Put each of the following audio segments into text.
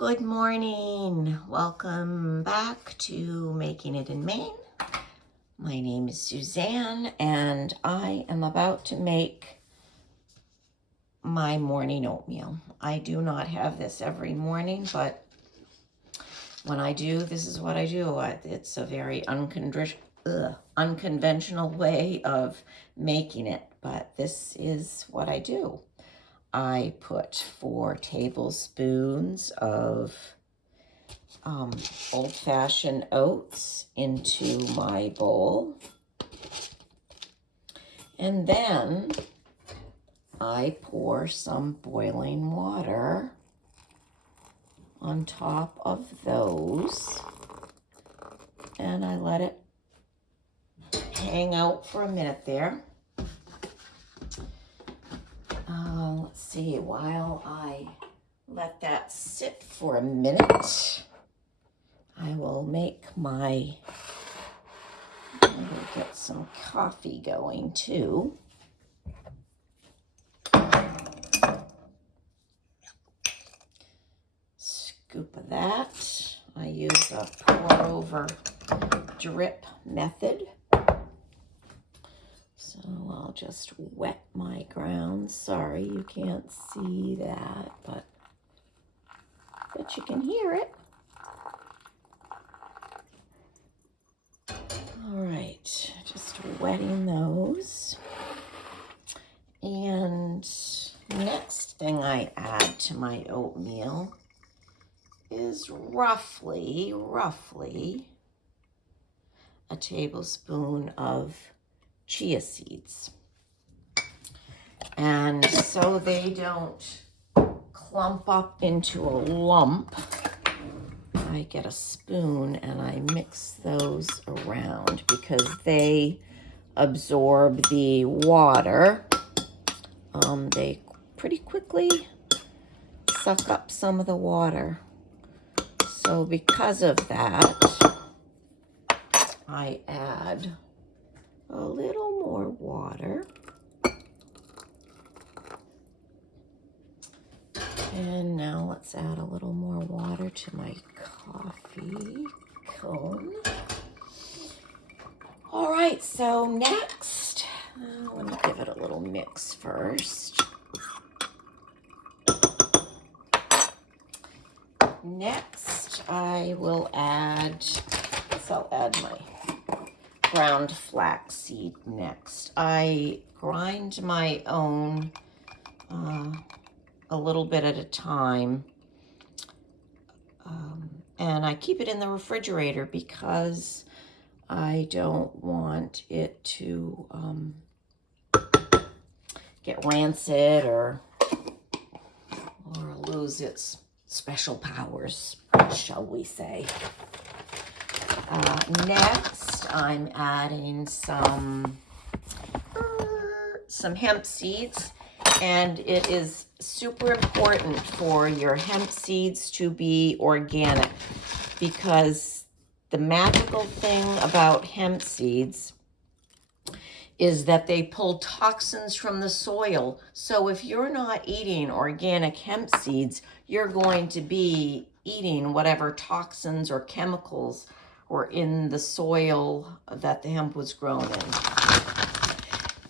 Good morning. Welcome back to Making It in Maine. My name is Suzanne and I am about to make my morning oatmeal. I do not have this every morning, but when I do, this is what I do. It's a very unconventional way of making it, but this is what I do. I put 4 tablespoons of old-fashioned oats into my bowl. And then I pour some boiling water on top of those. And I let it hang out for a minute there. Let's see, while I let that sit for a minute, I will get some coffee going too. Scoop of that. I use a pour over drip method. So I'll just wet my ground. Sorry you can't see that, but you can hear it. All right, just wetting those. And next thing I add to my oatmeal is roughly a tablespoon of chia seeds. And so they don't clump up into a lump, I get a spoon and I mix those around because they absorb the water. They pretty quickly suck up some of the water. So because of that, I add a little more water. And now let's add a little more water to my coffee cone. All right, so next, let me give it a little mix first. Next, I'll add my ground flaxseed next. I grind my own a little bit at a time, and I keep it in the refrigerator because I don't want it to get rancid or lose its special powers, shall we say. Next, I'm adding some hemp seeds, and it is super important for your hemp seeds to be organic because the magical thing about hemp seeds is that they pull toxins from the soil. So if you're not eating organic hemp seeds, you're going to be eating whatever toxins or chemicals were in the soil that the hemp was grown in.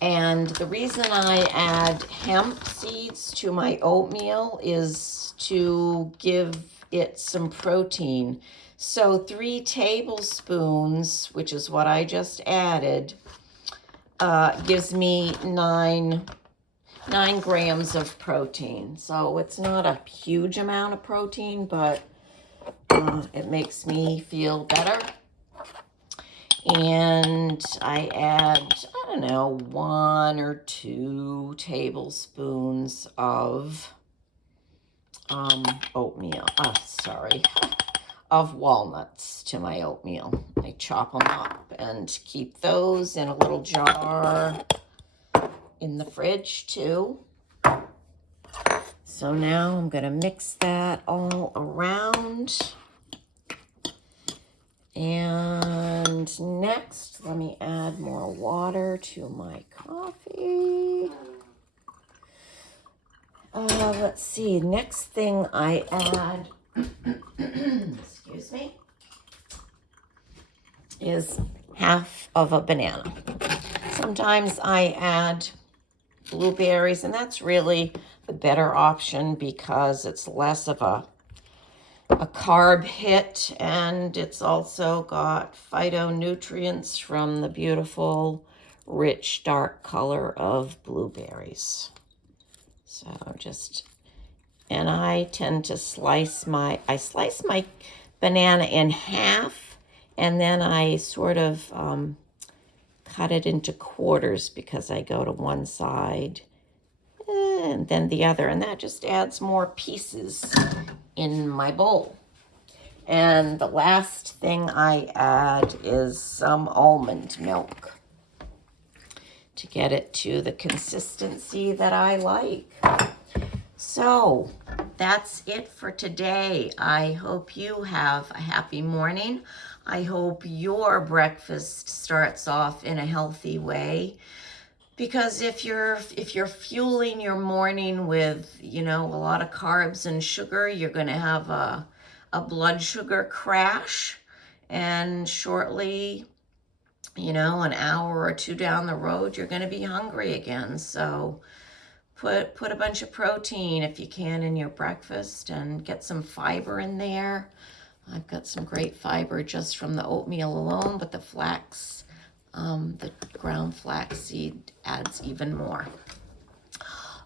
And the reason I add hemp seeds to my oatmeal is to give it some protein. So 3 tablespoons, which is what I just added, gives me 9 grams of protein. So it's not a huge amount of protein, but it makes me feel better. And I add, 1 or 2 tablespoons of of walnuts to my oatmeal. I chop them up and keep those in a little jar in the fridge too. So now I'm going to mix that all around. And next, let me add more water to my coffee. Let's see, next thing I add excuse me, is half of a banana. Sometimes I add blueberries, and that's really the better option because it's less of a carb hit, and it's also got phytonutrients from the beautiful, rich, dark color of blueberries. So and I tend to slice my banana in half, and then I sort of cut it into quarters because I go to one side and then the other, and that just adds more pieces in my bowl. And the last thing I add is some almond milk to get it to the consistency that I like. So that's it for today. I hope you have a happy morning. I hope your breakfast starts off in a healthy way. Because if you're fueling your morning with, a lot of carbs and sugar, you're going to have a blood sugar crash, and shortly, an hour or two down the road, you're going to be hungry again. So put a bunch of protein if you can in your breakfast, and get some fiber in there. I've got some great fiber just from the oatmeal alone, but the ground flaxseed adds even more.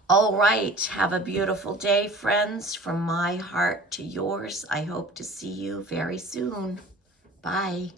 All right, have a beautiful day, friends. From my heart to yours, I hope to see you very soon. Bye.